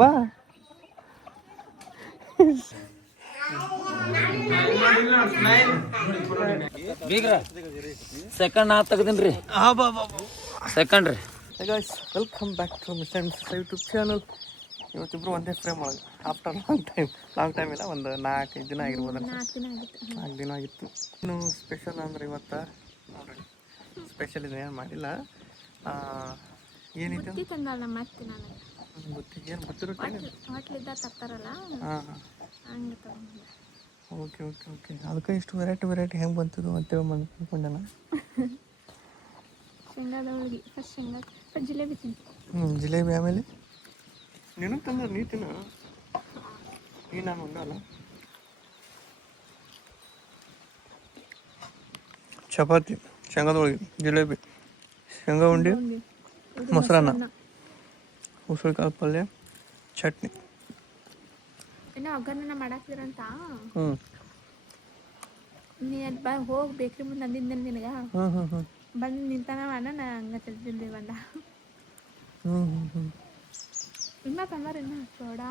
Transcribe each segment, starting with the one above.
ಬಾ ಸೆಕೆಂಡ್ ನಾ ತೆಗ್ದೀನಿ. ಸೆಕೆಂಡ್ ರೀ. Guys welcome back to mister and missus YouTube channel. ಇವತ್ತಿಬ್ರು ಒಂದೇ ಫ್ರೇಮ್ ಒಳಗೆ ಆಫ್ಟರ್ ಲಾಂಗ್ ಟೈಮ್ ಇಲ್ಲ, ಒಂದು 4-5 ದಿನ ಆಗಿರ್ಬೋದು. 4 ದಿನ ಆಗಿತ್ತು. ಇನ್ನು ಸ್ಪೆಷಲ್ ಅಂದ್ರೆ ಇವತ್ತು ನೋಡ್ರಿ, ಸ್ಪೆಷಲ್ ಇದೆ, ಏನು ಮಾಡಿಲ್ಲ. ಏನಿತ್ತು ಗೊತ್ತಿಗೆ, ಏನು ಗೊತ್ತಿರುತ್ತೆ. ಹಾಂ ಹಾಂ, ಓಕೆ ಓಕೆ ಓಕೆ. ಅದಕ್ಕೆ ಇಷ್ಟು ವೆರೈಟಿ ಹೆಂಗೆ ಬಂತಿದ್ದು ಅಂತೇಳಿ ಅಂದ್ಕೊಂಡೆ ನಾನು. ಶೇಂಗಾದ ಹೋಳಿಗೆ ಫಸ್ಟ್ ಶೇಂಗಾ ಜಿಲೇಬಿ ತಿಂತೀನಿ. ಜಿಲೇಬಿ ಆಮೇಲೆ ನೀನು ತಂದ್ರೆ ನೀ ತಿನ್ನು, ನೀ ನಾನು ಉಣ್ಣಲ್ಲ. ಚಪಾತಿ, ಶೇಂಗಾದ ಹೋಳಿಗೆ, ಜಿಲೇಬಿ, ಶೇಂಗಾ ಉಂಡೆ, ಮೊಸರನ್ನ, ಉಸುಳಿಕಾಳು ಪಲ್ಯ, ಚಟ್ನಿ. ಇನ್ನೂ ಒಗ್ಗರಣೆ ಮಾಡಾಕ್ತಿರಂತ. ನೀ ಅಲ್ಲಿ ಬಾ, ಹೋಗಿ ಬೇಕ್ರಿ ಮುಂದೆ ಅಂದಿದ್ದೆ ನಿನಗೆ. ಬಂದು ನಿಂತಾನ ಅಣ್ಣ, ನಾ ಹಂಗೆ ತಿಂದಿದ್ದೆ ಬಂದ. ಇನ್ನ ತಂದಾರ, ಇನ್ನು ಸೋಡಾ,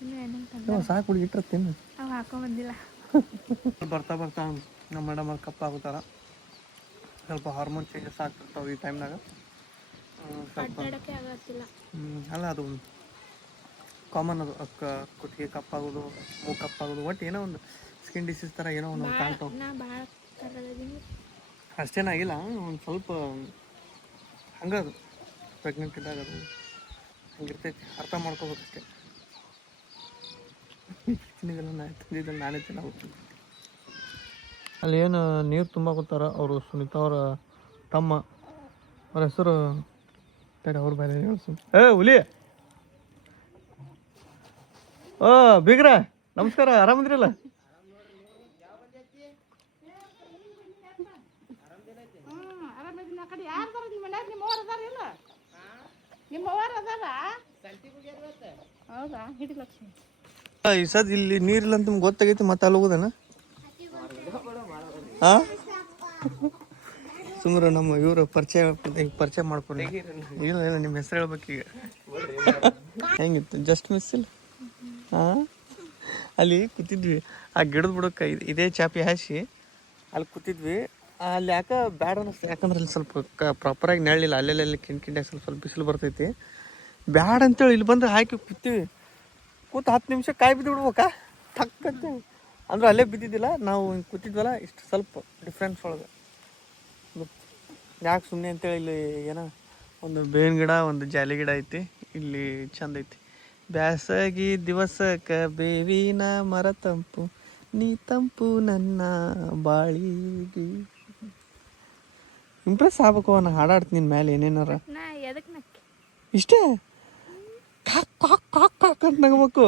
ಇನ್ನು ಏನೇನು ತಂದ. ಸಾಕು ಹುಡುಗಿ ಇಟ್ಟಿರ್ತೀನಿ. ಅವು ಹಾಕೊಂಬಂದಿಲ್ಲ. ಬರ್ತಾ ಬರ್ತಾ ನಮ್ಮ ಮೇಡಮ್ ಅವ್ರು ಕಪ್ಪಾಗುತ್ತಾರ. ಸ್ವಲ್ಪ ಹಾರ್ಮೋನ್ ಚೇಂಜಸ್ ಆಗ್ತಿರ್ತಾವೆ ಈ ಟೈಮ್ನಾಗ. ಅಡ್ಡಾಡಕ್ಕೆ ಆಗತ್ತಿಲ್ಲ. ಅಲ್ಲ, ಅದು ಕಾಮನ್. ಅದು ಕುತ್ತಿಗೆ ಕಪ್ಪಾಗೋದು, ಮೂಗು ಕಪ್ಪಾಗೋದು, ಒಟ್ಟು ಏನೋ ಒಂದು ಸ್ಕಿನ್ ಡಿಸೀಸ್ ಥರ ಏನೋ ಒಂದು ಕಾಣ್ತಾವೆ. ನಾ ಭಾಳ ಥರದೀನಿ. ಅಷ್ಟೇನಾಗಿಲ್ಲ, ಒಂದು ಸ್ವಲ್ಪ ಹಂಗದು ಪ್ರೆಗ್ನೆಂಟ್ ಇದ್ದಾಗ ಅದು ಹಂಗಿರ್ತೈತಿ, ಅರ್ಥ ಮಾಡ್ಕೋಬೇಕಷ್ಟೇ. ತಂದಿದ್ದನ್ನು ನಾನೇ ತಿನ್ನೋಗ್ತೀನಿ. ಅಲ್ಲಿ ಏನು ನೀರು ತುಂಬಾಕೋತಾರ ಅವರು, ಸುನೀತಾ ಅವರ ತಮ್ಮ, ಅವ್ರ ಹೆಸರು ತಡೆ, ಅವ್ರ ಬೇರೆ ಹುಲಿ. ಓ ಬೀಗ್ರ, ನಮಸ್ಕಾರ, ಆರಾಮದ್ರಲ್ಲ? ಈ ಸದ್ ಇಲ್ಲಿ ನೀರಿಲ್ಲ ಅಂತ ನಿಮ್ಗೆ ಗೊತ್ತಾಗೈತಿ, ಮತ್ತೆ ಅಲ್ಲಿ ಹೋಗೋದನ? ಹಾಂ, ಸುಮ್ರ ನಮ್ಮ ಇವರು ಪರಿಚಯ ಮಾಡ್ಕೊಂಡು. ಇಲ್ಲ ಇಲ್ಲ, ನಿಮ್ಮ ಹೆಸರು ಹೇಳ್ಬೇಕೀಗ. ಹೆಂಗಿತ್ತು? ಜಸ್ಟ್ ಮಿಸ್ ಇಲ್ಲ? ಹಾಂ, ಅಲ್ಲಿ ಕೂತಿದ್ವಿ ಆ ಗಿಡದ ಬುಡಕ್ಕೆ, ಇದೇ ಚಾಪಿ ಹಾಸಿ ಅಲ್ಲಿ ಕೂತಿದ್ವಿ. ಅಲ್ಲಿ ಯಾಕೆ ಬ್ಯಾಡ ಅನ್ನಿಸ್ತು, ಯಾಕಂದ್ರೆ ಅಲ್ಲಿ ಸ್ವಲ್ಪ ಪ್ರಾಪರಾಗಿ ನೆರಳಿಲ್ಲ, ಅಲ್ಲೆಲ್ಲಿ ಕಿಂಡ್ಯಾಗ ಸ್ವಲ್ಪ ಬಿಸಿಲು ಬರ್ತೈತಿ. ಬ್ಯಾಡ ಅಂತೇಳಿ ಇಲ್ಲಿ ಬಂದು ಹಾಕಿ ಕೂತೀವಿ. ಕೂತು 10 ನಿಮಿಷ ಕಾಯಿ ಬಿದ್ದು ಬಿಡ್ಬೇಕಾ ತಕ್ಕಂತೆ. ಅಂದ್ರೆ ಅಲ್ಲೇ ಬಿದ್ದಿದ್ದಿಲ್ಲ, ನಾವು ಹಿಂಗೆ ಕೂತಿದ್ವಲ್ಲ, ಇಷ್ಟು ಸ್ವಲ್ಪ ಡಿಫ್ರೆನ್ಸ್ ಒಳಗೆ. ಯಾಕೆ ಸುಮ್ಮನೆ ಅಂತೇಳಿ ಇಲ್ಲಿ ಏನೋ ಒಂದು ಬೇವಿನ ಗಿಡ, ಒಂದು ಜಾಲಿ ಗಿಡ ಐತಿ, ಇಲ್ಲಿ ಚಂದ ಐತಿ. ಬ್ಯಾಸಗಿ ದಿವಸಕ್ಕೆ ಬೇವಿನ ಮರ ತಂಪು, ನೀ ತಂಪು ನನ್ನ ಬಾಳಿಗೆ. ಇಂಪ್ರೆಸ್ ಆಗ್ಬೇಕು, ನಾ ಹಾಡಾಡ್ತೀನಿ ನಿನ್ನ ಮೇಲೆ ಏನೇನಾರ. ಇಷ್ಟೇ ಕಾಕ್ ಕಾಕ್ ಕಾಕ್ ಕಾಕ್ ಅಂತ ನಗಬೇಕು.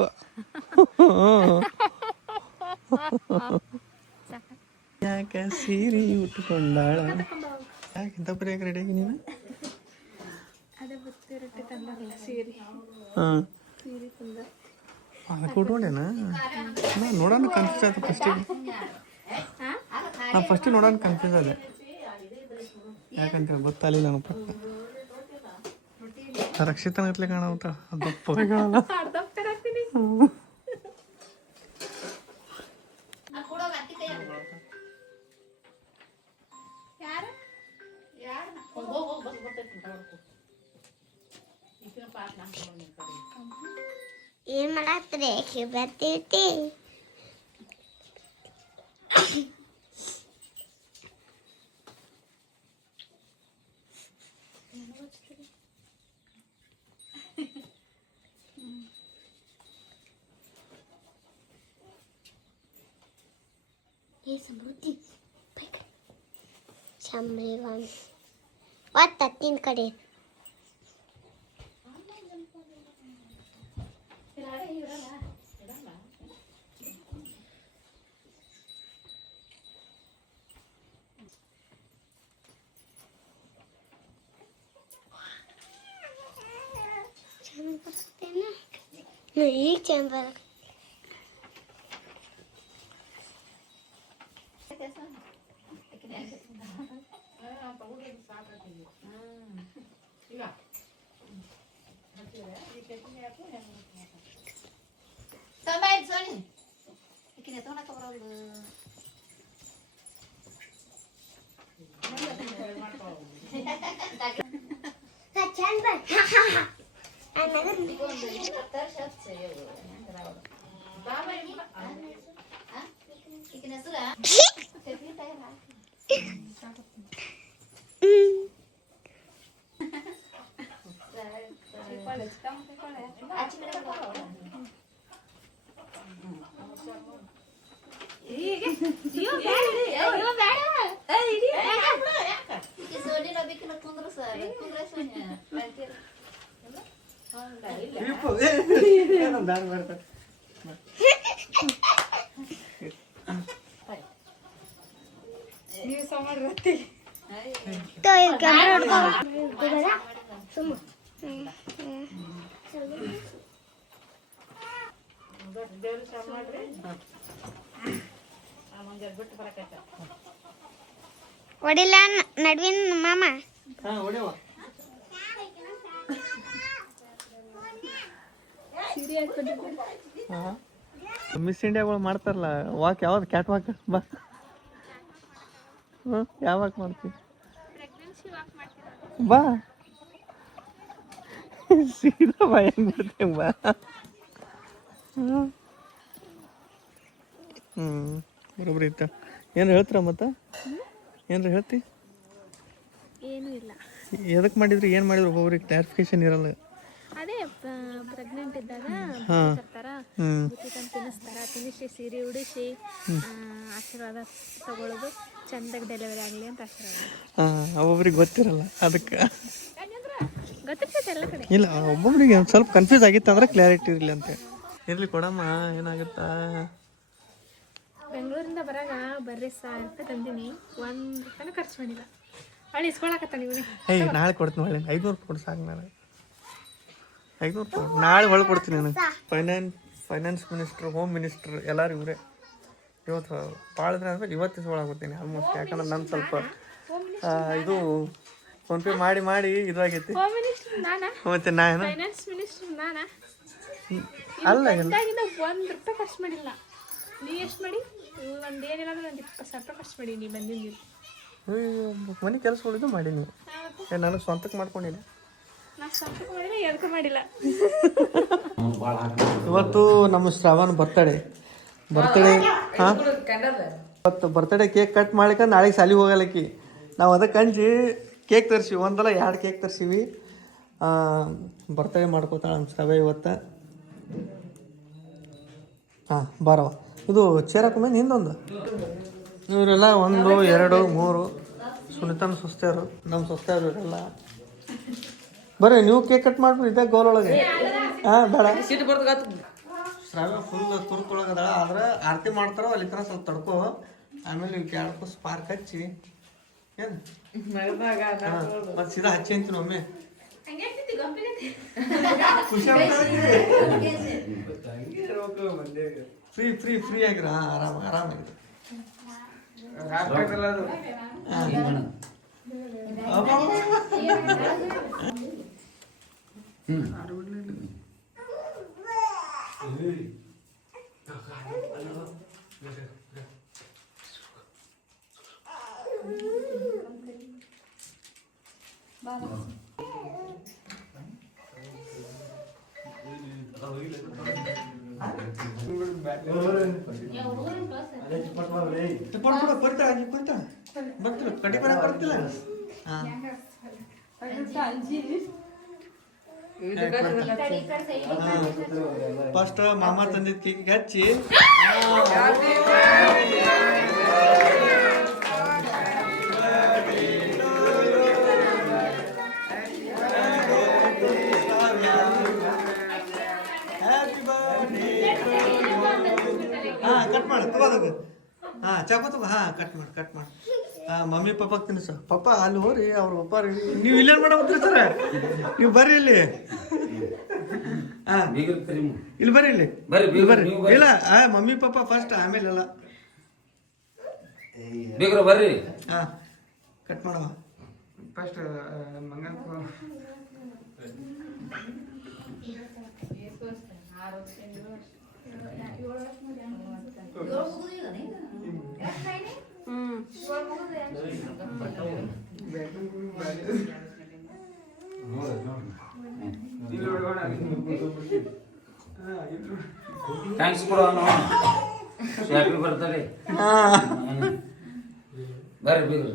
ಯಾಕೆ ಸೀರೆ ಉಟ್ಕೊಂಡಾಳ, ಯಾಕೆ ಇಂಥ ಬರೀ ಯಾಕೆ ರೆಡಿಯಾಗಿ ನೀನು? ಹಾಂ, ಅದಕ್ಕೆ ಉಟ್ಕೊಂಡೇನಾ? ನಾ ನೋಡೋಣ ಕನ್ಫ್ಯೂಸ್ ಆಯ್ತು ಫಸ್ಟಿಗೆ. ನಾ ಫಸ್ಟಿಗೆ ನೋಡೋಣ ಕನ್ಫ್ಯೂಸ್ ಆದೆ, ಯಾಕಂತೇಳಿ ಗೊತ್ತಾಗಲಿಲ್ಲ ನನಗೆ ಪಕ್ಕ. ರಕ್ಷಿತನ ಗತ್ಲೆ ಕಾಣುತ್ತ ದಪ್ಪ. ಏನ್ ಮಾಡತ್ರಿ? ಬರ್ತೈತಿ. ಸಮೃದ್ಧಿ ಶಂಬ್ರಿಗಾನ್ ಒತ್ತ ತಿನ್ ಕಡೆ. ಈಗ ಚಂಬರ್ ಚಂದ ಒಡಿಲ್ಲ ನಡ್ವಿನ್ ಮಾಮ ಮಿಸ್ ಇಂಡಿಯಾಗಳು ಮಾಡ್ತಾರಲ್ಲ ವಾಕ್ ಯಾವ್ದು ಕ್ಯಾಟ್ ವಾಕ್ ಬಾ ಯಾವ ವಾಕ್ ಮಾಡ್ತೀವಿ ಬಾ ಸೀದಾ ಬಾ ಹೆಂಗ್ ಬಿಡ್ತೇವೆ ಬಾ ಬರೋಬ್ರಿ ಇತ್ತ ಏನ್ರ ಹೇಳ್ತೀರ ಮತ್ತೆ ಏನ್ರ ಹೇಳ್ತಿ ಏನೂ ಇಲ್ಲ. ಎದಕ್ಕೆ ಮಾಡಿದ್ರಿ ಏನು ಮಾಡಿದ್ರು ಒಬ್ಬೊಬ್ರಿಗೆ ಕ್ಲಾರಿಫಿಕೇಶನ್ ಇರಲ್ಲ. ಅದೇ ಪ್ರೆಗ್ನೆಂಟ್ ಇದ್ದಾಗ ತರ್ತಾರ, ಬುತ್ತಿ ತಂದು ತಿನ್ನಿಸ್ತಾರ, ತಿನ್ನಿಸಿ ಸೀರೆ ಉಡಿಸಿ ಆಶೀರ್ವಾದ ತಗೊಳ್ಳೋದು, ಚಂದಾಗಿ ಡೆಲಿವರಿ ಆಗಲಿ ಅಂತ ಆಶೀರ್ವಾದ. ಒಬ್ಬೊಬ್ರಿಗೆ ಗೊತ್ತಿರಲ್ಲ ಅದಕ್ಕೆ ಗೊತ್ತಿರ್ತೈತೆ ಎಲ್ಲ ಕಡೆ. ಇಲ್ಲ, ಒಬ್ಬೊಬ್ರಿಗೆ ಒಂದು ಸ್ವಲ್ಪ ಕನ್ಫ್ಯೂಸ್ ಆಗಿತ್ತು ಅಂದ್ರೆ ಕ್ಲಾರಿಟಿ ಇರಲಿ ಅಂತ. ಇರಲಿ ಕೊಡಮ್ಮ, ಏನಾಗುತ್ತಾ. ಬೆಂಗಳೂರಿಂದ ಬರಾಗ ಬರ್ರಿ ಅಂತ ತಂದೀನಿ, 1 ರೂಪಾಯಿನ ಖರ್ಚು ಮಾಡಿಲ್ಲ. ಅಲ್ಲಿ ಇಸ್ಕೊಳಕತ್ತ ನೀವು ನಾಳೆ ಕೊಡ್ತೀನಿ, ಒಳ್ಳೆ 500 ಕೊಡು ಸಾಕು. ನಾನು 500 ಕೊಡು, ನಾಳೆ ಹೊಳಗೆ ಕೊಡ್ತೀನಿ. ನಾನು ಫೈನಾನ್ಸ್ ಮಿನಿಸ್ಟ್ರು, ಹೋಮ್ ಮಿನಿಸ್ಟ್ರು ಎಲ್ಲರೂ ಇವರೇ. ಇವತ್ತು ಭಾಳ ದಿನ ಆದ್ಮೇಲೆ ಇವತ್ತು ಇಸ್ಕೊಳಾಗ್ಬಿಡ್ತೀನಿ ಆಲ್ಮೋಸ್ಟ್. ಯಾಕಂದ್ರೆ ನಾನು ಸ್ವಲ್ಪ ಇದು ಫೋನ್ಪೇ ಮಾಡಿ ಇದಾಗೈತಿ. ಮತ್ತೆ ನಾನು ಫೈನಾನ್ಸ್ ಮಿನಿಸ್ಟರ್ ನಾನಾ ಅಲ್ಲ, 1 ರೂಪಾಯಿ ಖರ್ಚು ಮಾಡಿಲ್ಲ. ನೀ ಎಷ್ಟು ಮಾಡಿ? ಒಂದು ಏನಿಲ್ಲ ಅಂದ್ರೆ ಒಂದು 20,000 ರೂಪಾಯಿ ಖರ್ಚು ಮಾಡಿ ನೀ ಬಂದಿದ್ದೀನಿ. ಮನೆ ಕೆಲಸಗಳಿದ್ದು ಮಾಡೀನಿ, ನನಗೆ ಸ್ವಂತಕ್ಕೆ ಮಾಡ್ಕೊಂಡಿಲ್ಲ. ನಾನು ಸ್ವಂತಕ್ಕೆ ಮಾಡಿಲ್ಲ, ಎದಕ್ಕೆ ಮಾಡಿಲ್ಲ. ಇವತ್ತು ನಮ್ಮ ಶ್ರಾವಣ ಬರ್ತಡೇ ಹಾಂ, ಇವತ್ತು ಬರ್ತಡೇ ಕೇಕ್ ಕಟ್ ಮಾಡ್ಲಿಕ್ಕೆ ನಾಳೆಗೆ ಸಾಲಿಗೆ ಹೋಗಲಕ್ಕಿ. ನಾವು ಅದಕ್ಕೆ ಅಂಜಿ ಕೇಕ್ ತರಿಸಿವಿ, ಒಂದಲ್ಲ 2 ಕೇಕ್ ತರಿಸಿವಿ. ಬರ್ತಡೇ ಮಾಡ್ಕೋತಾಳೆ ನಮ್ಮ ಶ್ರಾವ ಇವತ್ತು. ಹಾಂ ಬಾರವ, ಇದು ಚೇರಕ್ಕೆ ಹಿಂದೊಂದು. ಇವರೆಲ್ಲ 1 2 3 ಸುನಿತನ ಸೊಸ್ತೆಯರು, ನಮ್ಮ ಸೊಸ್ತೆಯರು ಇವರೆಲ್ಲ. ಬರ್ರಿ ನೀವು ಕೇಕ್ ಕಟ್ ಮಾಡ್ಬಿಡಿ ಇದ್ದಾಗ ಗೋಲ್ ಒಳಗೆ. ಹಾಂ ಬೇಡ, ಶ್ರಾವ್ಯ ಫುಲ್ ತುರ್ತೊಳಗದ. ಆದ್ರೆ ಆರತಿ ಮಾಡ್ತಾರೋ ಅಲ್ಲಿ ತನಕ ಸ್ವಲ್ಪ ತಡ್ಕೋ, ಆಮೇಲೆ ಇವ್ 2 ಸ್ಪಾರ್ಕ್ ಹಚ್ಚಿ ಏನು ಮತ್ತೆ ಸೀದಾ ಹಚ್ಚಿ ಅಂತೀನಿ ಒಮ್ಮೆ. ಫ್ರೀ ಆಗಿರ. ಆರಾಮಾಗಿದೆ. ಫಸ್ಟ್ ಮಾಮ ತಂದಿದ್ದ ಕೇಕ್ ಹಚ್ಚಿ ಕಟ್ ಮಾಡಿ ತಗೋದಾಗ. ಚಾಕು ತಗೋ. ಕಟ್ ಮಾಡಿ. ಮಮ್ಮಿ ಪಪ್ಪಾಗೆ ತಿನ್ನಿಸ. ಪಪ್ಪ ಅಲ್ಲಿ ಹೋರಿ, ಅವ್ರು ಪಪ್ಪ ನೀವು ಇಲ್ಲೇನು ಮಾಡಬೇಕ್ರಿ ಸರ? ನೀವು ಬರ್ರಿ ಇಲ್ಲಿ. ಇಲ್ಲಿ ಬರ್ರಿ ಇಲ್ಲಿ ಇಲ್ಲ, ಮಮ್ಮಿ ಪಪ್ಪ ಫಸ್ಟ್, ಆಮೇಲೆ ಎಲ್ಲ ಬರ್ರಿ. ಕಟ್ ಮಾಡವ ಫಸ್ಟ್ ಮಂಗಲ್ ಥ್ಯಾಂಕ್ಸ್ ಕೊಡು ಹ್ಯಾಪಿ ಬರ್ತಡೇ. ಬರ್ರಿ ಬೀಗ್ರು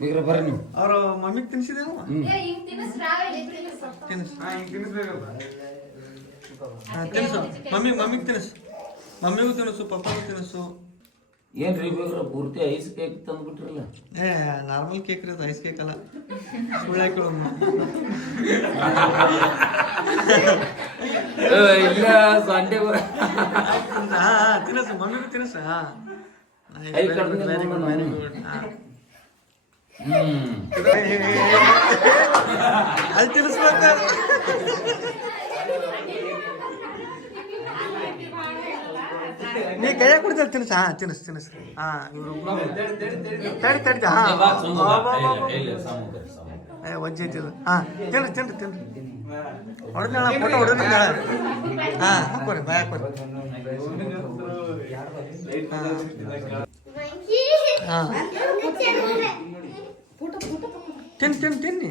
ಬೀಗ್ರು ಬರ್ರಿ ನೀವು. ಅವ್ರ ಮಮ್ಮಿಗೆ ತಿನ್ಸಿದೇವ ತಿನ್ಸು ಮಮ್ಮಿಗೆ ತಿನ್ಸು, ಮಮ್ಮಿಗೂ ತಿನ್ಸು, ಪಪ್ಪಗೂ ತಿನ್ಸು. ಏನ್ರಿ ಬೀಗ್ರು ಪೂರ್ತಿ ಐಸ್ ಕೇಕ್ ತಂದ್ಬಿಟ್ರಲ್ಲ? ಏ ನಾರ್ಮಲ್ ಕೇಕ್ ರೀ, ಐಸ್ ಕೇಕ್ ಅಲ್ಲ. ಸುಳ್ಳು ಹಾಕಿಳು ಇಲ್ಲ ಸಂಡೆ ತಿನ್ಸು, ಮಮ್ಮಿಗೂ ತಿನ್ಸು. ಕೈ ಕಡ್ದು ವೆರಿ ಗುಡ್, ವೆರಿ ಗುಡ್. ಅಲ್ಲಿ ತಿನ್ಸ್ಬೇಕು. ನೀ ಕೈಯಾಗ ಕುಡಿತಲ್ಲ ತಿನ್ಸ. ತಿನ್ಸ್. ಇವ್ರು ತಡಿ. ವಜ್ಜೆ ಐತಿ ಇದು. ತಿನ್ರಿ. ಹೊಡೆದ ಫೋಟೋ ಹೊಡೆದ. ಹಾಕೋರಿ ಬಾಯ್ ಹಾಕೋರಿ. ತಿನ್ನಿ ತಿನ್ನು.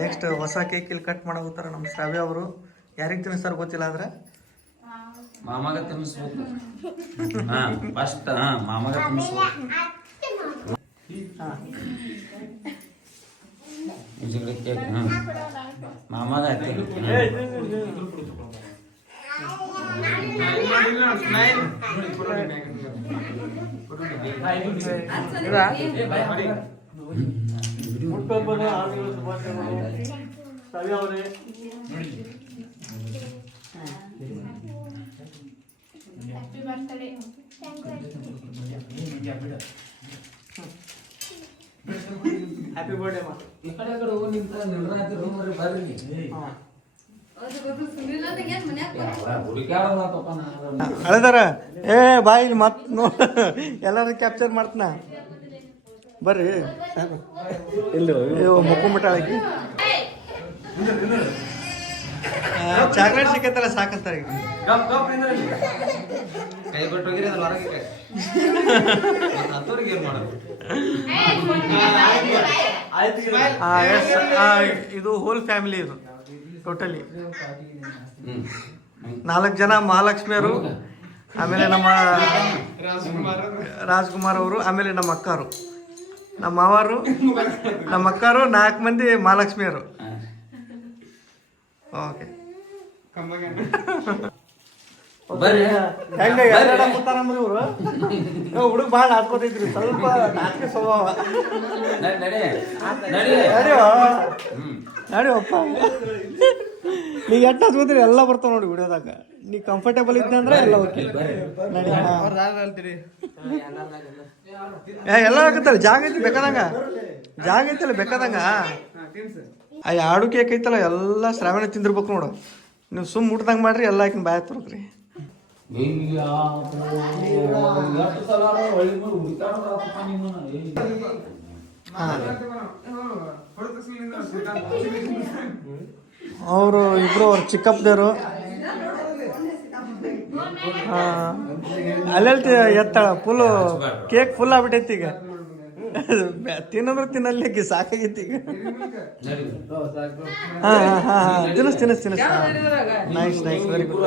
ನೆಕ್ಸ್ಟ್ ಹೊಸ ಕೇಕ್ ಇಲ್ಲಿ ಕಟ್ ಮಾಡಾಕತ್ತಾರ ನಮ್ಮ ಶ್ರಾವ್ಯ ಅವರು. ಯಾರಿಗೆ ತಿನ್ನಿಸ್ತಾರ ಗೊತ್ತಿಲ್ಲ ಆದ್ರೆ ಮಾಮಾಗ ತಿನ್ನಿಸ್ಬೇಕು. ಫಸ್ಟ್ ಮಾಮಾಗ ತಿನ್ನಿಸ್ಬೇಕು. ಕೇಕ್ ಮಾಮಾಗ ಹ್ಯಾಪಿ ಬರ್ಡೇ ಮಾ. ಈ ಕಡೆ ಹೋಗಿ ನಿಂತ ನಿರ್ಣಯ ಬರ್ರಿ. ಅಳದಾರ ಏ ಬಾಯ್ ಇಲ್ಲಿ ಮತ್ ಎಲ್ಲಾರು ಕ್ಯಾಪ್ಚರ್ ಮಾಡ್ತನ. ಬರ್ರಿ ಸಾಕು. ಮುಕ್ಕೊಂಬಿಟ್ಟ ಆಕಿ. ಚಾಕ್ಲೇಟ್ ಸಿಕ್ಕತ್ತಲ್ಲ ಸಾಕಂತಾರ ಈಗ. ಕೈ ಬಿಟ್ಟು ಹೋಗಿರಿ ಅದ್ರ ಹೊರಗೆ ಅಂತವ್ರಿಗೆ ಏನ್ ಮಾಡೋದು? ಇದು ಹೋಲ್ ಫ್ಯಾಮಿಲಿ, ಇದು ಟೋಟಲಿ 4 ಜನ ಮಹಾಲಕ್ಷ್ಮಿಯರು, ಆಮೇಲೆ ನಮ್ಮ ರಾಜ್ಕುಮಾರ್ ಅವರು, ಆಮೇಲೆ ನಮ್ಮ ಅಕ್ಕರು, ನಮ್ಮ ಮಾವರು, ನಮ್ಮ ಅಕ್ಕರು, 4 ಮಂದಿ ಮಹಾಲಕ್ಷ್ಮಿಯರು. ಓಕೆ ಹೆಂಗ ಇವ್ರು ಹುಡುಗ ಭಾಳ ನಾಚ್ಕೋತೈತ್ರಿ. ಸ್ವಲ್ಪ ನಾಚಿಕೆ ಸ್ವಭಾವ. ನಡಿಯಪ್ಪ, ನೀ ಎಟ್ಟು ಹಚ್ಕೋತೀರಿ ಎಲ್ಲ ಬರ್ತಾವ ನೋಡಿ ವಿಡಿಯೋದಾಗ. ನೀ ಕಂಫರ್ಟೇಬಲ್ ಇದ್ದ ಅಂದ್ರೆ ಎಲ್ಲ ಓಕೆ. ಎಲ್ಲ ಆಗತ್ತಲ್ಲ, ಜಾಗ ಐತಿ ಬೇಕಾದಂಗ, ಜಾಗ ಐತಲ್ಲ ಬೇಕಾದಂಗ. ಆ 2 ಕೇಕ್ ಐತಲ್ಲ ಎಲ್ಲ ಶ್ರಾವಣ ತಿಂದಿರ್ಬೇಕು ನೋಡು. ನೀವು ಸುಮ್ ಮುಟ್ದಂಗ ಮಾಡ್ರಿ, ಎಲ್ಲ ಹಾಕಿನ ಬಾಯ್ ತರೋಕ್ರಿ. ಅವರು ಇಬ್ರು ಅವ್ರ ಚಿಕ್ಕಪ್ಪದೇವರು. ಅಲ್ಲೆಲ್ತಿ ಎತ್ತಾಳ ಫುಲ್ ಕೇಕ್ ಫುಲ್ ಆಗ್ಬಿಟ್ಟೈತಿ ಈಗ. ತಿನ್ನೋದ್ರು ತಿನ್ನಲ್ಲಿ ಸಾಕಾಗೈತಿ ಈಗ. ತಿನ್ನಿಸ್. Nice very good.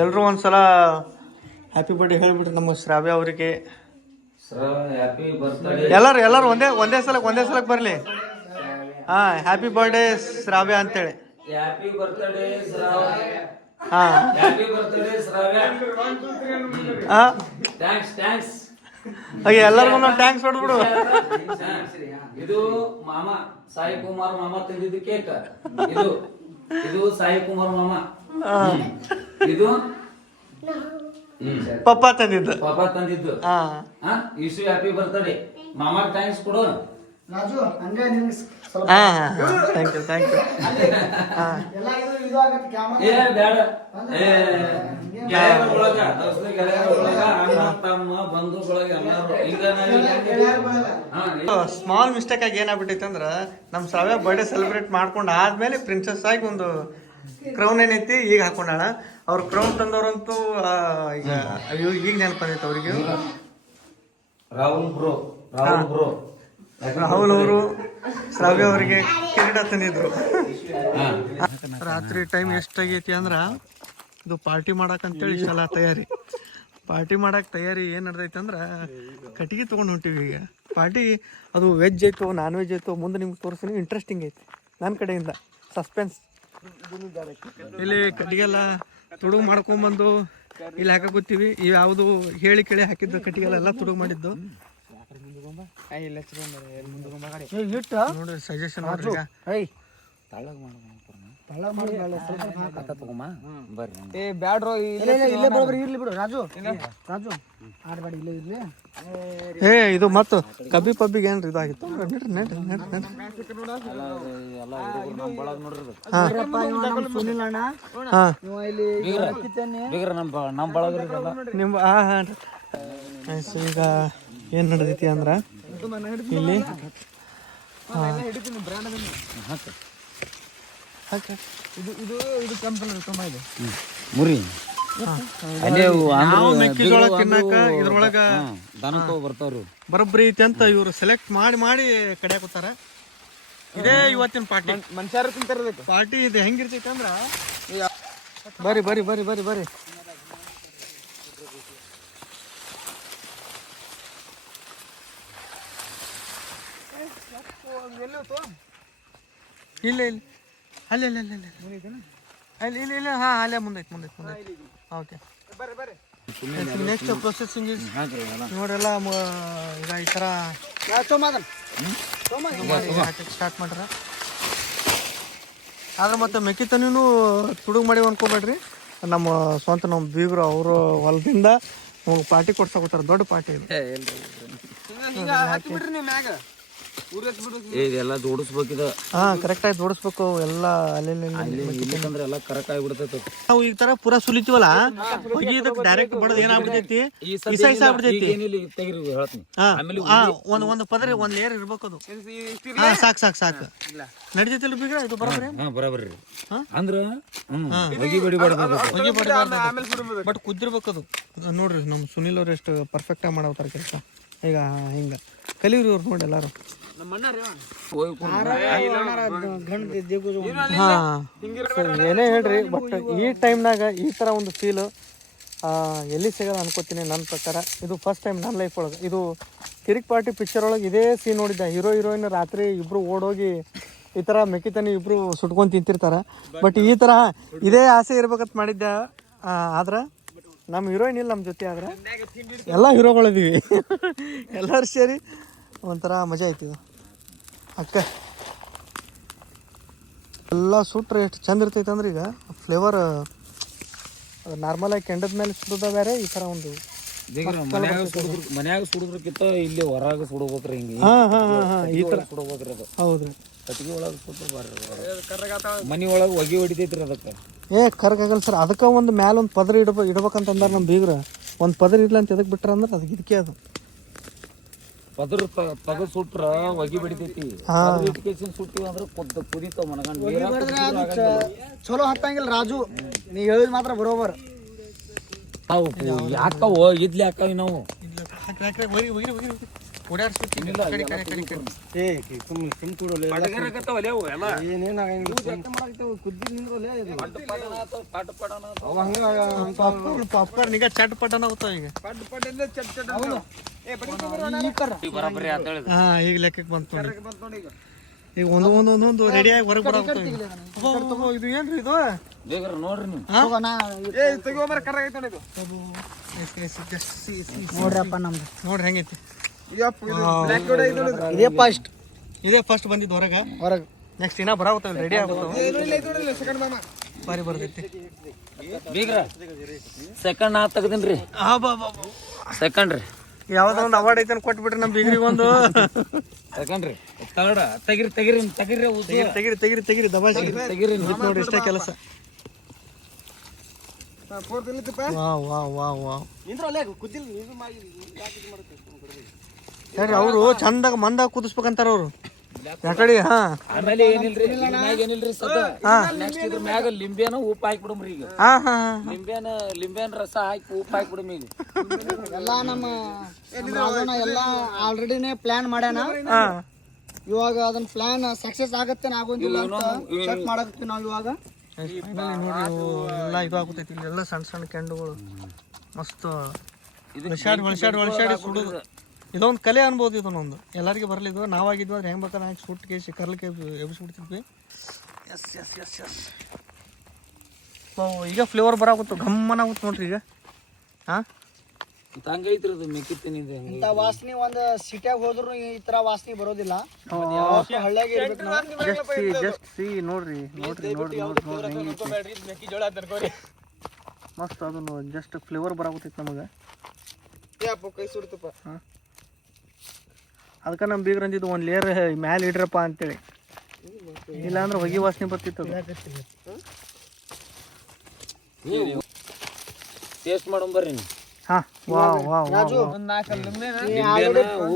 ಎಲ್ರು ಒಂದ್ಸಲ ಹ್ಯಾಪಿ ಬರ್ಡೇ ಹೇಳ್ಬಿಟ್ರಿ ನಮ್ಮ ಶ್ರಾವ್ಯ ಅವರಿಗೆ. ಎಲ್ಲರೂ ಒಂದೇ ಸಲಕ್ಕೆ ಬರ್ಲಿ. ಹ್ಯಾಪಿ ಬರ್ಡೇ ಶ್ರಾವ್ಯ ಅಂತೇಳಿ. ಹ್ಯಾಪಿ ಬರ್ತ್ಡೇ ಶ್ರಾವ್ಯ. ಥ್ಯಾಂಕ್ಸ್. ಎಲ್ಲರಿಗೂ ನಾವು ಟ್ಯಾಂಕ್ಸ್ ಹೊಡ್ಬಿಡು. ಇದು ಮಾಮ ಸಾಯಿ ಕುಮಾರ್ ಮಾಮ ತಂದಿದ್ದು ಕೇಕ್. ಇದು ಸಾಯಿ ಕುಮಾರ್ ಮಾಮ. ಇದು ಪಪ್ಪ ತಂದಿದ್ದು. Ishu happy birthday. ಮಾಮ ಥ್ಯಾಂಕ್ಸ್ ಕೊಡು. ರಾಜು ಹಂಗೆ ನಿಮ್ಗೆ ಸ್ವಲ್ಪ ಥ್ಯಾಂಕ್ ಯು ಎಲ್ಲ ಇದು ಆಗತ್ತೆ ಕ್ಯಾಮ್ರಾ ಏ ಬೇಡ ಏ ಗೆಳೆಯರ ಒಳಗ ದೋಸ್ತ ಗೆಳೆಯರ ಒಳಗ ಅಣ್ಣ ತಮ್ಮ ಬಂಧುಗಳಾಗ ಎಲ್ಲಾರು ಈಗ ಸ್ಮಾಲ್ ಮಿಸ್ಟೇಕ್ ಆಗಿ ಏನಾಗ್ಬಿಟ್ಟೈತೆ ಅಂದ್ರೆ ನಮ್ಮ ಶ್ರಾವ್ಯ ಬರ್ಡೇ ಸೆಲೆಬ್ರೇಟ್ ಮಾಡ್ಕೊಂಡು ಆದ್ಮೇಲೆ ಪ್ರಿನ್ಸೆಸ್ ಆಗಿ ಒಂದು ಕ್ರೌನ್ ಏನೈತಿ ಈಗ ಹಾಕೊಂಡಾಳ ಅವ್ರ ಕ್ರೌನ್ ತಂದವ್ರಂತೂ ಈಗ ಈಗ ನೆನಪು ಬಂದೈತೆ ಅವ್ರಿಗೆ ರಾಹುಲ್ ಬ್ರೋ ರಾಹುಲ್ ಅವರು ಶ್ರಾವ್ಯ ಅವರಿಗೆ ಕಿರೀಟ ತಂದಿದ್ರು ರಾತ್ರಿ ಟೈಮ್ ಎಷ್ಟಾಗೈತಿ ಅಂದ್ರೆ ಇದು ಪಾರ್ಟಿ ಮಾಡಕ್ಕಂತೇಳಿ ಇಷ್ಟೆಲ್ಲ ಪಾರ್ಟಿ ಮಾಡಕ್ಕೆ ತಯಾರಿ ಏನು ನಡ್ದೈತೆ ಅಂದ್ರೆ ಕಟ್ಟಿಗೆ ತೊಗೊಂಡು ಹೊಂಟಿವಿ ಈಗ ಪಾರ್ಟಿ ಅದು ವೆಜ್ ಐತೋ ನಾನ್ ವೆಜ್ ಐತೋ ಮುಂದೆ ನಿಮ್ಗೆ ತೋರಿಸ್ತೀನಿ ಇಂಟ್ರೆಸ್ಟಿಂಗ್ ಐತಿ ನನ್ನ ಕಡೆಯಿಂದ ಸಸ್ಪೆನ್ಸ್ ಇಲ್ಲಿ ಕಟ್ಟಿಗೆಲ್ಲ ತುಡುಗು ಮಾಡ್ಕೊಂಬಂದು ಇಲ್ಲಿ ಹಾಕಕ್ಕೋತೀವಿ ಇವು ಯಾವುದು ಹೇಳಿ ಕೇಳಿ ಹಾಕಿದ್ದು ಕಟ್ಟಿಗೆಲ್ಲ ಎಲ್ಲ ತುಡುಗು ಮಾಡಿದ್ದು ನೋಡ್ರಿ ಸಜೆಷನ್ ನೋಡ್ರಿ ಈಗ ಇಲ್ಲೇ ಬರೋಬ್ರಿ ಇರ್ಲಿ ಬಿಡು ರಾಜು ಆಡ್ಬೇಡ ಇಲ್ಲೇ ಇರ್ಲಿ ಇದು ಮತ್ತು ಕಬ್ಬಿ ಪಬ್ಬಿಗೆ ಏನ್ರಿ ಇದಾಗಿತ್ತು ನಡ್ರಿ ಸುನಿಲ್ ಅಣ್ಣ ನಮ್ಮ ಬಳಗ ನಿಮ್ಮ ಈಗ ಏನು ನಡೆದೈತಿ ಅಂದ್ರೆ ಇಲ್ಲಿ ಮುರಿ ನಾವು ಮೆಕ್ಕೆಜೋಳ ತಿನ್ನಕ ಇದ್ರೊಳಗ ದನಕ್ಕೂ ಬರ್ತಾವ್ರಿ ಬರೋಬ್ಬರಿ ಐತಿ ಅಂತ ಇವ್ರು ಸೆಲೆಕ್ಟ್ ಮಾಡಿ ಕಡಿಯಾಕತ್ತಾರ ಇದೇ ಇವತ್ತಿನ ಪಾರ್ಟಿ ಮನುಷ್ಯರು ತಿಂತಿರ್ಬೇಕು ಪಾರ್ಟಿ ಇದು ಹೆಂಗಿರ್ತೈತಿ ಅಂದ್ರ ಬರ್ರಿ ಬರ್ರಿ ಬರ್ರಿ ಬರ್ರಿ ಬರ್ರಿ ಇಲ್ಲ ಇಲ್ಲ ಅಲ್ಲೇ ಇಲ್ಲ ಇಲ್ಲ ಅಲ್ಲಿ ಇಲ್ಲ ಇಲ್ಲ ಹಾಂ ಅಲ್ಲೇ ಮುಂದೈತೆ ಓಕೆ ನೆಕ್ಸ್ಟ್ ಪ್ರೊಸೆಸಿಂಗ್ ನೋಡ್ರೆಲ್ಲ ಈಗ ಈ ಥರ ಸ್ಟಾರ್ಟ್ ಮಾಡ್ರ ಆದ್ರೆ ಮತ್ತೆ ಮೆಕ್ಕಿತನೂ ತುಡುಗು ಮಾಡಿ ಅನ್ಕೋಬೇಡ್ರಿ ನಮ್ಮ ಸ್ವಂತ ನಮ್ಮ ಬೀಗರು ಅವರು ಹೊಲದಿಂದ ನಮಗೆ ಪಾರ್ಟಿ ಕೊಡ್ಸಕೋತಾರ ದೊಡ್ಡ ಪಾರ್ಟಿ ಇದು ಇದೆಲ್ಲ ಜೋಡಿಸ್ಬೇಕಿದ ಕರೆಕ್ಟಾಗಿ ಜೋಡಿಸ್ಬೇಕು ಎಲ್ಲ ಅಲ್ಲಿ ಅಂದ್ರೆ ಎಲ್ಲ ಕರೆಕ್ಟ್ ಆಗಿಬಿಡ್ತೈತಿ ನಾವು ಈ ತರ ಪೂರಾ ಸುಲಿತೀವಲ್ಲ ಇದಕ್ಕೆ ಡೈರೆಕ್ಟ್ ಬಡದ್ ಏನಾಗ್ಬಿಡ್ತೈತಿ ಇಸ ಆಗ್ಬಿಡ್ತೈತಿ ಒಂದು ಪದರ ಒಂದ್ ಲೇಯರ್ ಇರ್ಬೇಕು ಅದು ಸಾಕು ನಡಿತೈತಿಲ್ಲ ಬೀಗ್ರ ಇದು ಬರಬರ್ರಿ ಅಂದ್ರ ಬಟ್ ಕುದ್ದಿರ್ಬೇಕು ಅದು ನೋಡ್ರಿ ನಮ್ ಸುನಿಲ್ ಅವ್ರು ಎಷ್ಟು ಪರ್ಫೆಕ್ಟ್ ಆಗಿ ಮಾಡಾವ್ತಾರ ಕೆಲಸ ಈಗ ಹಿಂಗ ಕಲೀರಿ ಅವ್ರು ನೋಡಿ ಎಲ್ಲಾರು ಏನೇ ಹೇಳ್ರಿ ಬಟ್ ಈ ಟೈಮ್ನಾಗ ಈ ತರ ಒಂದು ಫೀಲ್ ಎಲ್ಲಿ ಸಿಗಲ್ಲ ಅನ್ಕೋತೀನಿ ನನ್ನ ಪ್ರಕಾರ ಇದು ಫಸ್ಟ್ ಟೈಮ್ ನನ್ನ ಲೈಫ್ ಒಳಗೆ ಇದು ಕಿರಿಕ್ ಪಾರ್ಟಿ ಪಿಕ್ಚರ್ ಒಳಗೆ ಇದೇ ಸೀನ್ ನೋಡಿದ್ದೆ ಹೀರೋ ಹೀರೋಯಿನ್ ರಾತ್ರಿ ಇಬ್ರು ಓಡೋಗಿ ಈ ಥರ ಮೆಕ್ಕಿತನಿ ಇಬ್ರು ಸುಟ್ಕೊಂಡು ತಿಂತಿರ್ತಾರೆ ಬಟ್ ಈ ಥರ ಇದೇ ಆಸೆ ಇರ್ಬೇಕಂತ ಮಾಡಿದ್ದೆ ಆದ್ರೆ ನಮ್ಮ ಹೀರೋಯಿನ್ ಇಲ್ಲ ನಮ್ಮ ಜೊತೆ ಆದ್ರೆ ಎಲ್ಲ ಹೀರೋಗಳಿದ್ದೀವಿ ಎಲ್ಲರೂ ಸೇರಿ ಒಂಥರ ಮಜಾ ಐತಿ ಅಕ್ಕ ಎಲ್ಲ ಸುಟ್ರೆ ಎಷ್ಟು ಚಂದ ಇರ್ತೈತೆ ಅಂದ್ರೆ ಈಗ ಫ್ಲೇವರ್ ನಾರ್ಮಲಾಗಿ ಕೆಂಡದ ಮೇಲೆ ಸುಡೋದ ಬೇರೆ ಈ ಥರ ಒಂದು ಮನ್ಯಾಗ ಸುಡೋದ್ರಕ್ಕಿಂತ ಇಲ್ಲಿ ಹೊರಗ ಸುಡಬೇಕ್ರಿ ಹಿಂಗೆ ಈ ಥರ ಸುಡಬೇಕ್ರಿ ಅದು ಹೌದ್ರಿ ಕಟ್ಟಿಗೆ ಒಳಗೆ ಸುಟ್ಟು ಮನಿ ಒಳಗೆ ಹೊಗೆ ಹೊಡಿತೈತ್ರಿ ಅದಕ್ಕೆ ಕರ್ಗಾಗಲ್ಲ ಸರ್ ಅದಕ್ಕೆ ಒಂದು ಮ್ಯಾಲ ಒಂದು ಪದರ ಇಡ್ಬೇಕಂತ ಅಂದಾರ ನಮ್ಮ ಬೀಗ್ರ ಒಂದು ಪದರ ಇಡ್ಲ ಅಂತ ಎದಕ್ಕೆ ಬಿಟ್ರ ಅಂದ್ರೆ ಅದಕ್ಕೆ ಇದಕ್ಕೆ ಅದು ಪದರ ತಗದ್ ಸುಟ್ರ ಹೊಗೆ ಬಿಡಿತೈತಿ ಇಟ್ಕೇಶನ್ ಸುಟ್ಟಿವಿ ಅಂದ್ರೆ ಕುದಿತಾವ ಮನಗಂಡು ಚಲೋ ಹತ್ತಂಗಿಲ್ಲ ರಾಜು ನೀ ಹೇಳಿದ್ ಮಾತ್ರ ಬರೋಬರ್ ಯಾಕವು ಇದ್ಲಿ ಹಾಕವಿ ನಾವು ಪಾಪ್ಕಾರ್ನ್ ಈಗ ಚಟ್ ಪಟನ ಹೋಗ್ತಾವ ಈಗ ಈಗ ಲೆಕ್ಕಕ್ಕೆ ಬಂತು ಈಗ ಒಂದೊಂದು ರೆಡಿ ಆಗಿ ಹೊರಗೆ ಬರೋದು ಇದು ಏನ್ರಿ ಇದು ನೋಡ್ರಿ ನೋಡ್ರಪ್ಪ ನಮ್ದು ನೋಡ್ರಿ ಹೆಂಗೈತಿ ಇದೇ ಫಸ್ಟ್ ಬಂದಿದ್ದು ಹೊರಗೆ ನೆಕ್ಸ್ಟ್ ಇನ್ನ ಬರಾವತ್ತ ರೆಡಿ ಆಗ್ತಾವ ಬಾರಿ ಬರ್ತೈತಿ ಬೀಗ್ರ ಸೆಕೆಂಡ್ ನಾ ತೆಗ್ದಿನ್ರಿ ಸೆಕೆಂಡ್ ರೀ ಯಾವ್ದೋ ಒಂದು ಅವಾರ್ಡ್ ಐತೆ ಕೊಟ್ಬಿಟ್ರೆ ನಮ್ಮ ಬೀಗ್ರಿಗೆ ಒಂದು ಯಾಕಂದ್ರಿ ತಗಡ ತೆಗಿರಿ ತೆಗಿರಿ ತೆಗಿರಿ ತೆಗಿರಿ ತೆಗಿರಿ ತೆಗಿರಿ ದಬಾಸಿ ತೆಗಿರಿ ನೋಡಿ ಇಷ್ಟೇ ಕೆಲಸ. ಅವರು ಚಂದಾಗ ಮಂದಾಗ ಕುದಿಸ್ಬೇಕಂತಾರ ಅವ್ರು ಯಾಕಡೆ. ಹಾ ಆಮೇಲೆ ಏನಿಲ್ರಿ ಮ್ಯಾಗ ಏನಿಲ್ರಿ ಸದ ನೆಕ್ಸ್ಟ್ ಇದ್ರ ಮ್ಯಾಗ ಲಿಂಬೆನ ಉಪ್ಪು ಹಾಕಿ ಬಿಡಮ್ರಿ ಈಗ. ಹಾ ಹಾ ಲಿಂಬೆನ ರಸ ಹಾಕಿ ಉಪ್ಪು ಹಾಕಿ ಬಿಡಮ್ ಈಗ. ಎಲ್ಲ ನಮ್ಮ ಎಲ್ಲ ಆಲ್ರೆಡಿನೇ ಪ್ಲಾನ್ ಮಾಡ್ಯಾನ. ಹಾ ಇವಾಗ ಅದನ್ನ ಪ್ಲಾನ್ ಸಕ್ಸಸ್ ಆಗತ್ತೆ ಆಗೋದಿಲ್ಲ ಅಂತ ಚೆಕ್ ಮಾಡಕತ್ತೀವಿ ನಾವು ಇವಾಗ. ನೋಡ್ರಿ ಎಲ್ಲ ಇದು ಆಗುತ್ತೈತಿ ಇಲ್ಲೆಲ್ಲ ಸಣ್ಣ ಸಣ್ಣ ಕೆಂಡುಗಳು ಮಸ್ತ್ ಹೊಳ್ಸಾಡಿ ಸುಡುದು. ಇದೊಂದು ಕಲೆ ಅನ್ಬೋದು. ಇದನ್ನೊಂದು ಎಲ್ಲರಿಗೆ ಬರಲಿದ್ದು ನಾವಾಗಿದ್ವು ಅಂದ್ರೆ ಹೆಂಗೆ ಬೇಕಾದ್ರೆ ಹಾಕಿ ಸುಟ್ಟು ಕೇಸಿ ಕರ್ಲಿಕ್ಕೆ ಎಬ್ಬಿಸ್ಬಿಡ್ತಿದ್ವಿ. ಎಸ್ ಎಸ್ ಎಸ್ ಎಸ್ ಈಗ ಫ್ಲೇವರ್ ಬರಾಗುತ್ತು ಘಮ್ಮನ ಆಗುತ್ತೆ ನೋಡ್ರಿ ಈಗ. ಹಾಂ ಹಂಗೈತ್ರಿ ಅದು ಮೆಕ್ಕಿತ್ತೀನಿ ಇಂಥ ವಾಸನೆ ಒಂದು ಸಿಟಿಯಾಗ ಹೋದ್ರು ಈ ತರ ವಾಸನೆ ಬರೋದಿಲ್ಲ. ಹಳ್ಳಿಯಾಗ ಇರ್ಬೇಕು ನಾವು. ಜಸ್ಟ್ ಸಿ ನೋಡ್ರಿ ಮಸ್ತ್ ಅದನ್ನು ಜಸ್ಟ್ ಫ್ಲೇವರ್ ಬರಾಗುತ್ತೈತಿ ನಮಗೆ. ಕೈ ಸುಡ್ತಪ್ಪ. ಹಾಂ ಅದಕ್ಕೆ ನಮ್ಮ ಬೀಗ್ರ ಅಂದಿದ್ದು ಒಂದು ಲೇಯರ್ ಮ್ಯಾಲೆ ಇಡ್ರಪ್ಪ ಅಂತೇಳಿ, ಇಲ್ಲಾಂದ್ರೆ ಹೊಗೆ ವಾಸನೆ ಬರ್ತಿತ್ತು. ಟೇಸ್ಟ್ ಮಾಡೋಣ ಬರ್ರಿ. ಹಾಂ ವಾ ವಾ ವಾ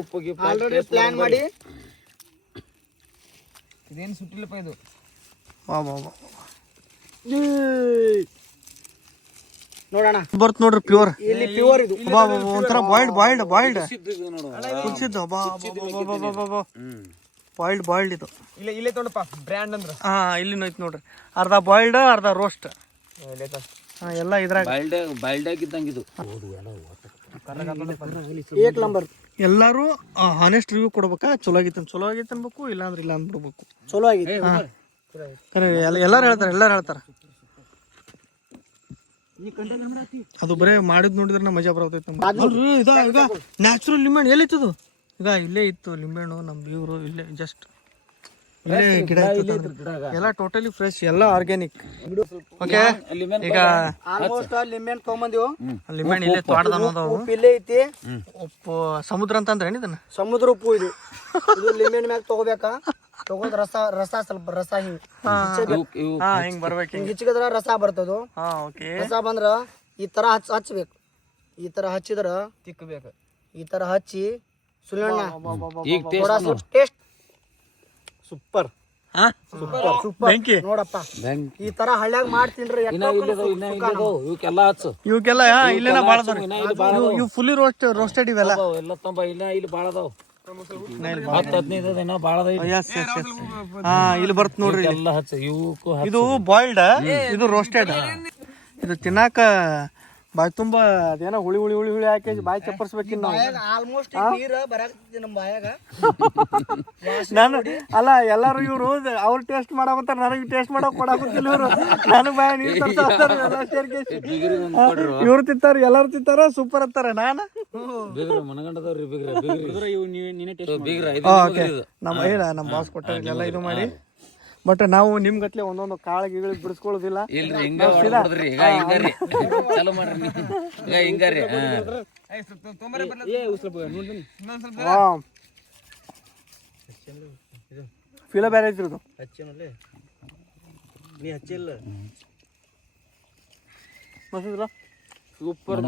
ಉಪ್ಪು ಗಿಪ್ಪು ಆಲ್ರೆಡಿ ಪ್ಲಾನ್ ಮಾಡಿ ಇದೇನು ಸುಟ್ಟಿಲ್ಲಪ್ಪ ಇದು. ವಾ ವಾ ವಾ ನೋಡೋಣ ಬರ್ತ್ ನೋಡ್ರಿ ಪ್ಯೂರ್. ಇಲ್ಲಿ ಪ್ಯೂರ್ ಇದು ಒಂಥರ ಬಾಯ್ಲ್ಡ್ ಕುದಿಸಿದ್ದು ಬಾಯ್ಲ್ಡ್ ಇದು. ಇಲ್ಲೇ ತೊಗೊಂಡಪ್ಪ ಬ್ರ್ಯಾಂಡ್ ಅಂದ್ರೆ. ಹಾ ಇಲ್ಲಿನೂ ಐತಿ ನೋಡ್ರಿ, ಅರ್ಧ ಬಾಯ್ಲ್ಡ್ ಅರ್ಧ ರೋಸ್ಟ್. ಎಲ್ಲ ಇದ್ರಾಗ ಬಾಯ್ಲ್ಡ್ ಆಗಿದ್ದಂಗೆ ಇದು. ಏಕ್ ನಂಬರ್. ಎಲ್ಲಾರು ಹಾನೆಸ್ಟ್ ರಿವ್ಯೂ ಕೊಡ್ಬೇಕಾ, ಚಲೋ ಆಗೈತೆ ಅನ್ಬೇಕು, ಇಲ್ಲಾಂದ್ರೆ ಇಲ್ಲ ಅಂದ್ಬಿಡ್ಬೇಕು. ಚಲೋ ಆಗಿದೆ. ಎಲ್ಲಾರು ಹೇಳ್ತಾರ ಅದು ಬರೇ ಮಾಡಿದ್ ನೋಡಿದ್ರೆ ಮಜಾ ಬರತೈತೆ ನಮ್ಗೆ. ಈಗ ನ್ಯಾಚುರಲ್ ಲಿಂಬೆಹಣ್ಣು ಎಲ್ಲಿತ್ತದು? ಈಗ ಇಲ್ಲೇ ಇತ್ತು ಲಿಂಬೆಹಣ್ಣು ನಮ್ಮ ಇವರು ಇಲ್ಲೇ ಜಸ್ಟ್ ಇಲ್ಲೇ ಗಿಡ ಎಲ್ಲ ಟೋಟಲಿ ಫ್ರೆಶ್, ಎಲ್ಲ ಆರ್ಗ್ಯಾನಿಕ್. ಓಕೆ ಈಗ ಆಲ್ಮೋಸ್ಟ್ ಲಿಂಬೆಹಣ್ಣು ತೊಗೊಂಬಂದಿವು. ಲಿಂಬೆಹಣ್ಣು ಇಲ್ಲೇ ತೋಟದ ಉಪ್ಪು ಇಲ್ಲೇ ಐತಿ. ಉಪ್ಪು ಸಮುದ್ರ ಅಂತಂದ್ರೆ ಇದನ್ನ ಸಮುದ್ರ ಉಪ್ಪು ಇದು. ಇದು ಲಿಂಬೆಹಣ್ಣು ಮ್ಯಾಗ ತಗೋಬೇಕಾ, ತಗೊಂಡ್ ರಸ ಸ್ವಲ್ಪ ರಸ ಹಿಂಗ್ ಬರ್ಬೇಕು. ಹಿಂಗ್ ಹಿಚ್ಚಿದ್ರ ರಸ ಬರ್ತದ. ರಸ ಬಂದ್ರ ಈ ತರ ಹಚ್ಬೇಕು. ಈ ತರ ಹಚ್ಚಿದ್ರ ತಿಕ್ಕಬೇಕು. ಈ ತರ ಹಚ್ಚಿ ಸುಳ್ಳ ಟೇಸ್ಟ್ ಸೂಪರ್ ನೋಡಪ್ಪ. ಈ ತರ ಹಳ್ಳ್ಯಾಗ ಮಾಡ್ತೀನ್ರಿ. ಇವಕ್ಕೆಲ್ಲ ಇಲ್ಲೇನ ಬಾಳ ಇವು ಫುಲ್ಲಿ ರೋಸ್ಟೆಡ್ ಇವೆಲ್ಲ ಎಲ್ಲ ತಂಬ ಇಲ್ಲ ಇಲ್ಲಿ ಬಾಳ ಅದಾವ. 10-15 ದಿನ ಬಾಳ ಇಲ್ಲಿ ಬರ್ತ ನೋಡ್ರಿ. ಎಲ್ಲ ಹಚ್ಚ ಇವಕ್ಕೂ ಇದು ಬಾಯ್ಲ್ಡ್, ಇದು ರೋಸ್ಟೆಡ್. ಇದು ತಿನ್ನಾಕ ಬಾಯ್ ತುಂಬಾ ಅದೇನೋ ಹುಳಿ ಹಾಕಿ ಬಾಯಿ ಚಪ್ಪರ್ಸ್ಬೇಕಿನ್ ನಾವು. ಆಲ್ಮೋಸ್ಟ್ ನೀರ ಬರಾಕತ್ತಿದೆ ನಮ್ಮ ಬಾಯಾಗ. ನಾನು ಅಲ್ಲ ಎಲ್ಲಾರು ಇವ್ರು ಅವ್ರು ಟೇಸ್ಟ್ ಮಾಡಾಕತ್ತಾರ, ನನಗೆ ಟೇಸ್ಟ್ ಮಾಡಕ್ ಕೊಡಾಕತ್ತಿಲ್ಲ ಇವ್ರು. ನನಗ್ ಬಾಯ ನೀರ್ ತರ್ತಾರ ಇವ್ರು ತಿಂತಾರ, ಎಲ್ಲಾರು ತಿಂತಾರ, ಸೂಪರ್ ಅಂತಾರ. ನಾನು ನಮ್ಮ ಬಾಸ್ ಕೊಟ್ಟ ಎಲ್ಲ ಇದು ಮಾಡಿ. ಬಟ್ ನಾವು ನಿಮ್ ಗತ್ಲೆ ಒಂದೊಂದು ಕಾಳು ಗಿಗಳು ಬಿಡಿಸ್ಕೊಳ್ಳೋದಿಲ್ಲ. ಫೀಲ ಬೇರೆ ಐತಿರೋದು. ಸೂಪರ್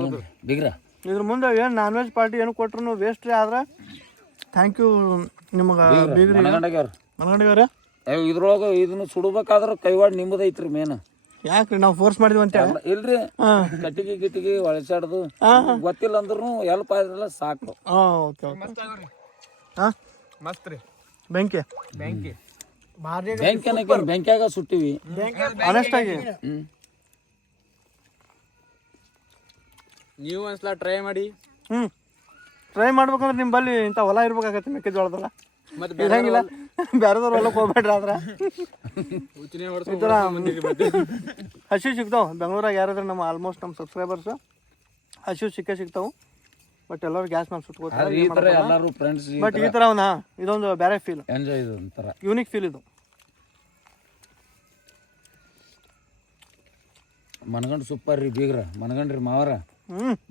ಇದ್ರ ಮುಂದೆ ಏನು ನಾನ್ ವೆಜ್ ಪಾರ್ಟಿ ಏನು ಕೊಟ್ರು ವೇಸ್ಟ್ ರೀ. ಆದ್ರೆ ಥ್ಯಾಂಕ್ ಯು ನಿಮಗೆ ಬೀಗ್ರಿ ಮನಗಂಡಿಗಾರ. ಇದ್ರೊಳಗ ಇದನ್ನ ಸುಡ್ಬೇಕಾದ್ರ ಕೈವಾಡ್ ನಿಮ್ಮದ ಐತ್ರಿ ಮೇನ್. ಯಾಕ್ರಿ ನಾವು ಫೋರ್ಸ್ ಮಾಡಿದ್ವಿ ಅಂತ ಇಲ್ರಿ, ಕಟ್ಟಿಗೆ ಒಳಸಾಡ್ದು ಗೊತ್ತಿಲ್ಲ ಅಂದ್ರೂ ಎಲ್ಪ್ ಆದ್ರಲ್ಲ ಸಾಕು. ಮಸ್ತ್ ರೀ. ಬೆಂಕಿ ಬೆಂಕಿಯಾಗ ಸುಟ್ಟಿವಿ ಆನೆಸ್ಟ್ ಆಗಿ. ನೀವು ಒಂದ್ಸಲ ಟ್ರೈ ಮಾಡಿ. ಟ್ರೈ ಮಾಡ್ಬೇಕಂದ್ರೆ ನಿಮ್ ಬಲ್ಲಿ ಇಂಥ ಹೊಲ ಇರ್ಬೇಕಾಗತ್ತೆ ಮೆಕ್ಕೆಜೋಳದಲ್ಲ. ಇರಂಗಿಲ್ಲ, ಬೇರೆದವ್ರ ಹೊಲಕ್ಕೆ ಹೋಗ್ಬೇಡ್ರಿ. ಆದ್ರ ಹಸಿ ಸಿಗ್ತಾವ ಬೆಂಗಳೂರಾಗ. ಯಾರಾದ್ರೆ ನಮ್ಮ ಆಲ್ಮೋಸ್ಟ್ ನಮ್ಮ ಸಬ್ಸ್ಕ್ರೈಬರ್ಸ್ ಹಸಿ ಸಿಗ್ತಾವು. ಬಟ್ ಎಲ್ಲರೂ ಗ್ಯಾಸ್ ಮೇಲೆ ಸುಟ್ಕೋತಾರೆ. ಬಟ್ ಈ ತರ ಇದೊಂದು ಬೇರೆ ಫೀಲ್, ಯೂನಿಕ್ ಫೀಲ್ ಇದು. ಮನಗಂಡ್ ಸೂಪರ್ ರೀ ಬೀಗ್ರ, ಮನಗಂಡ್ರಿ ಮಾವರ,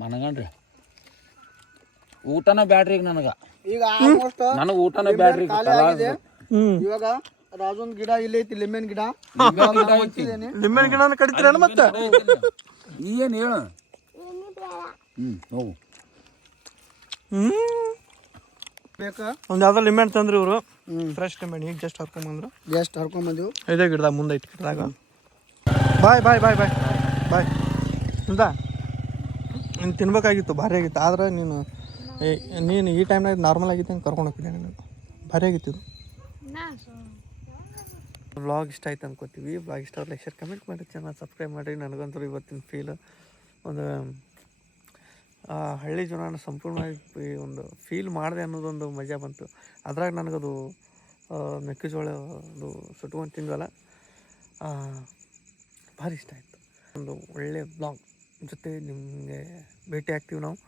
ಮನಗಂಡ್ರಿ ಊಟನ ಬ್ಯಾಡ್ರಿ ಈಗ ನನಗೆ ಈಗ ಆಲ್ಮೋಸ್ಟ್ ನನಗೆ ಊಟನ ಬ್ಯಾಡ್ರಿ ಖಾಲಿ ಆಗಿದೆ. ಇವಾಗ ರಾಜುನ್ ಗಿಡ ಇಲ್ಲಿ ಐತಿ, ಲಿಂಬೆನ್ ಗಿಡ. ಲಿಂಬೆನ ಗಿಡನ ಕಡಿತೀರ ಮತ್ತೆ ನೀ ಏನು ಹೇಳು ಹೋಗು ಬೇಕಾ ಒಂದು ಯಾವ್ದೋ ಲಿಂಬೆಹಣ್ಣು ತಂದ್ರಿ ಇವರು, ಫ್ರೆಶ್ ಲಿಂಬೆಹಣ್ಣು ಈಗ ಜಸ್ಟ್ ಹರ್ಕೊಂಬಂದ್ರು. ಎಷ್ಟು ಹರ್ಕೊಂಬಂದಿವು. ಇದೇ ಗಿಡದಾಗ ಮುಂದೆ ಐತಿ ಗಿಡದಾಗ. ಬಾಯ್ ಬಾಯ್ ಬಾಯ್ ಬಾಯ್ ಬಾಯ್ ಅಂತ ನೀನು ತಿನ್ಬೇಕಾಗಿತ್ತು, ಭಾರಿ ಆಗಿತ್ತು. ಆದ್ರೆ ನೀನು ಈ ಟೈಮ್ನಾಗ ನಾರ್ಮಲ್ ಆಗಿತ್ತು ಹಂಗೆ ಕರ್ಕೊಂಡು ಹೋಗ್ತಿದ್ದೆ ನೀನು. ಭಾರಿ ಆಗಿತ್ತು ಇದು. ವ್ಲಾಗ್ ಇಷ್ಟ ಆಯ್ತು ಅನ್ಕೋತೀವಿ. ವ್ಲಾಗ್ ಇಷ್ಟ ಲೈಕ್ ಶೇರ್ ಕಮೆಂಟ್ ಮಾಡಿ, ಚಾನಲ್ ಸಬ್ಸ್ಕ್ರೈಬ್ ಮಾಡಿರಿ. ನನಗಂತೂ ಇವತ್ತಿನ ಫೀಲ್ ಒಂದು ಹಳ್ಳಿ ಜೀವನ ಸಂಪೂರ್ಣವಾಗಿ ಒಂದು ಫೀಲ್ ಮಾಡಿದೆ ಅನ್ನೋದೊಂದು ಮಜಾ ಬಂತು. ಅದ್ರಾಗ ನನಗದು ಮೆಕ್ಕೆಜೋಳ ಅದು ಸುಟ್ಕೊಂಡು ತಿಂದವಲ್ಲ, ಭಾರಿ ಇಷ್ಟ ಆಯಿತು. ಒಂದು ಒಳ್ಳೆಯ ಬ್ಲಾಗ್ ಜೊತೆ ನಿಮಗೆ ಭೇಟಿ ಆಗ್ತೀವಿ ನಾವು.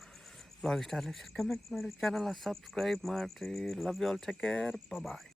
ಬ್ಲಾಗ್ ಇಷ್ಟ ಲೈಕ್ ಶೇರ್ ಕಮೆಂಟ್ ಮಾಡಿ, ಚಾನಲ್ ಸಬ್ಸ್ಕ್ರೈಬ್ ಮಾಡಿರಿ. Love you all, take care, bye.